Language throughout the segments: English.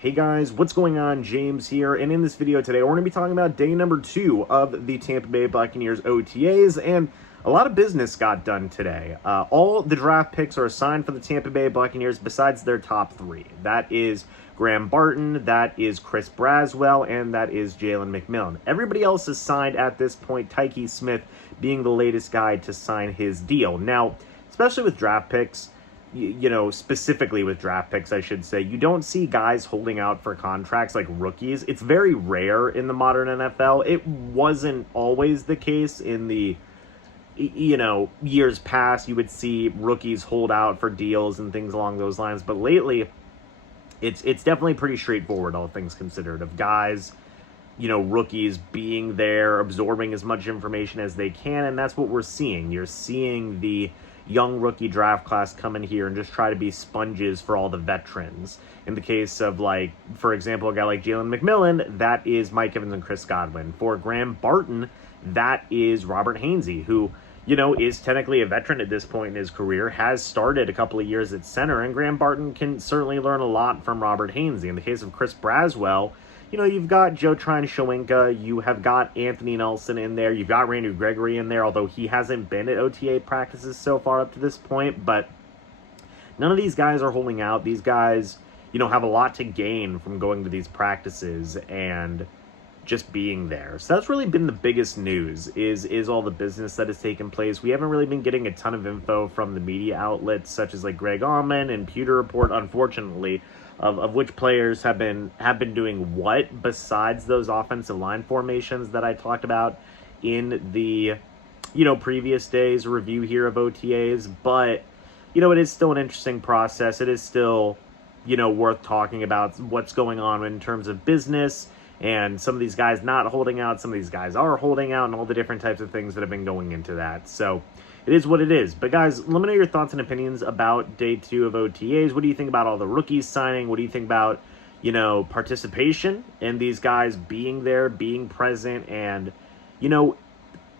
Hey guys, what's going on? James here, and in this video today, we're going to be talking about day number 2 of the Tampa Bay Buccaneers OTAs, and a lot of business got done today. All the draft picks are assigned for the Tampa Bay Buccaneers besides their top 3. That is Graham Barton, that is Chris Braswell, and that is Jalen McMillan. Everybody else is signed at this point, Tyke Smith being the latest guy to sign his deal. Now, especially with draft picks, you know, specifically with draft picks, I should say, you don't see guys holding out for contracts like rookies. It's very rare in the modern NFL. It wasn't always the case in the, years past. You would see rookies hold out for deals and things along those lines. But lately, it's definitely pretty straightforward, all things considered, of guys, rookies being there, absorbing as much information as they can, and that's what we're seeing. You're seeing the young rookie draft class come in here and just try to be sponges for all the veterans. In the case of, for example, a guy like Jalen McMillan, that is Mike Evans and Chris Godwin. For Graham Barton, that is Robert Hainsey, who, is technically a veteran at this point in his career, has started a couple of years at center, and Graham Barton can certainly learn a lot from Robert Hainsey. In the case of Chris Braswell, you've got Joe Trine-Shoyinka, you have got Anthony Nelson in there, you've got Randy Gregory in there, although he hasn't been at OTA practices so far up to this point, but none of these guys are holding out. These guys, have a lot to gain from going to these practices and just being there. So that's really been the biggest news, is all the business that has taken place. We haven't really been getting a ton of info from the media outlets, such as Greg Auman and Pewter Report, unfortunately, of which players have been doing what besides those offensive line formations that I talked about in the previous days review here of OTAs. But it is still an interesting process. It is still worth talking about what's going on in terms of business, and some of these guys not holding out, some of these guys are holding out, and all the different types of things that have been going into that. So it is what it is. But guys, let me know your thoughts and opinions about day 2 of OTAs. What do you think about all the rookies signing? What do you think about, participation and these guys being there, being present, and,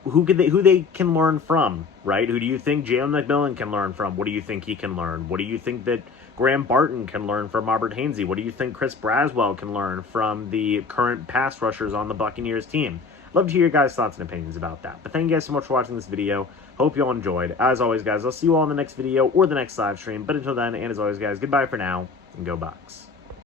who they can learn from, right? Who do you think Jalen McMillan can learn from? What do you think he can learn? What do you think that Graham Barton can learn from Robert Hainsey? What do you think Chris Braswell can learn from the current pass rushers on the Buccaneers team? Love to hear your guys' thoughts and opinions about that. But thank you guys so much for watching this video. Hope you all enjoyed. As always, guys, I'll see you all in the next video or the next live stream. But until then, and as always, guys, goodbye for now, and go Bucs.